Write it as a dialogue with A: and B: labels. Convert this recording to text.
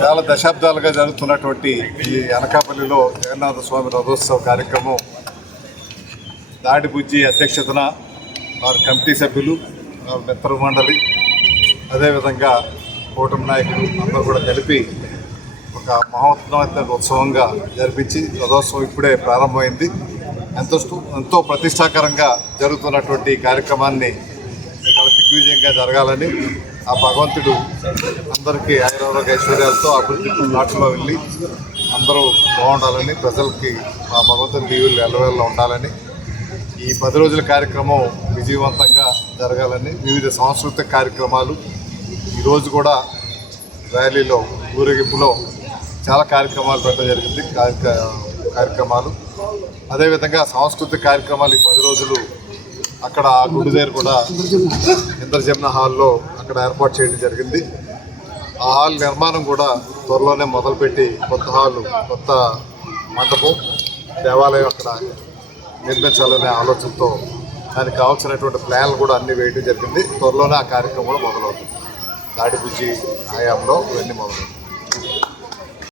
A: చాలా దశాబ్దాలుగా జరుగుతున్నటువంటి ఈ అనకాపల్లిలో జగన్నాథ స్వామి రథోత్సవ కార్యక్రమం దాడిబుజ్జి అధ్యక్షతన వారి కమిటీ సభ్యులు వారి మిత్ర మండలి అదేవిధంగా కూటమి నాయకులు అందరూ కూడా కలిపి ఒక మహోన్నత ఉత్సవంగా జరిపించి రథోత్సవం ఇప్పుడే ప్రారంభమైంది. ఎంతో ఎంతో ప్రతిష్టాకరంగా జరుగుతున్నటువంటి కార్యక్రమాన్ని దిగ్విజయంగా జరగాలని ఆ భగవంతుడు అందరికీ ఆయురారోగ్య ఐశ్వర్యాలతో అభివృద్ధి నాట్లో వెళ్ళి అందరూ బాగుండాలని ప్రజలకి ఆ భగవంతుని దీవులు ఎల్లవేళ్ళ ఉండాలని ఈ పది రోజుల కార్యక్రమం విజయవంతంగా జరగాలని వివిధ సాంస్కృతిక కార్యక్రమాలు ఈరోజు కూడా ర్యాలీలో ఊరేగింపులో చాలా కార్యక్రమాలు పెట్టడం జరిగింది. కార్యక్ర- కార్యక్రమాలు. అదేవిధంగా సాంస్కృతిక కార్యక్రమాలు ఈ పది రోజులు అక్కడ ఆ గుడి దగ్గర కూడా ఇంద్రజమున హాల్లో అక్కడ ఏర్పాటు చేయడం జరిగింది. ఆ హాల్ నిర్మాణం కూడా త్వరలోనే మొదలుపెట్టి కొత్త హాల్ కొత్త మండపం దేవాలయం అక్కడ నిర్మించాలనే ఆలోచనతో దానికి కావాల్సినటువంటి ప్లాన్లు కూడా అన్ని వేయడం జరిగింది. త్వరలోనే ఆ కార్యక్రమం కూడా మొదలవుతుంది. దాడి ఆయాంలో హయాంలో ఇవన్నీ మొదలవుతుంది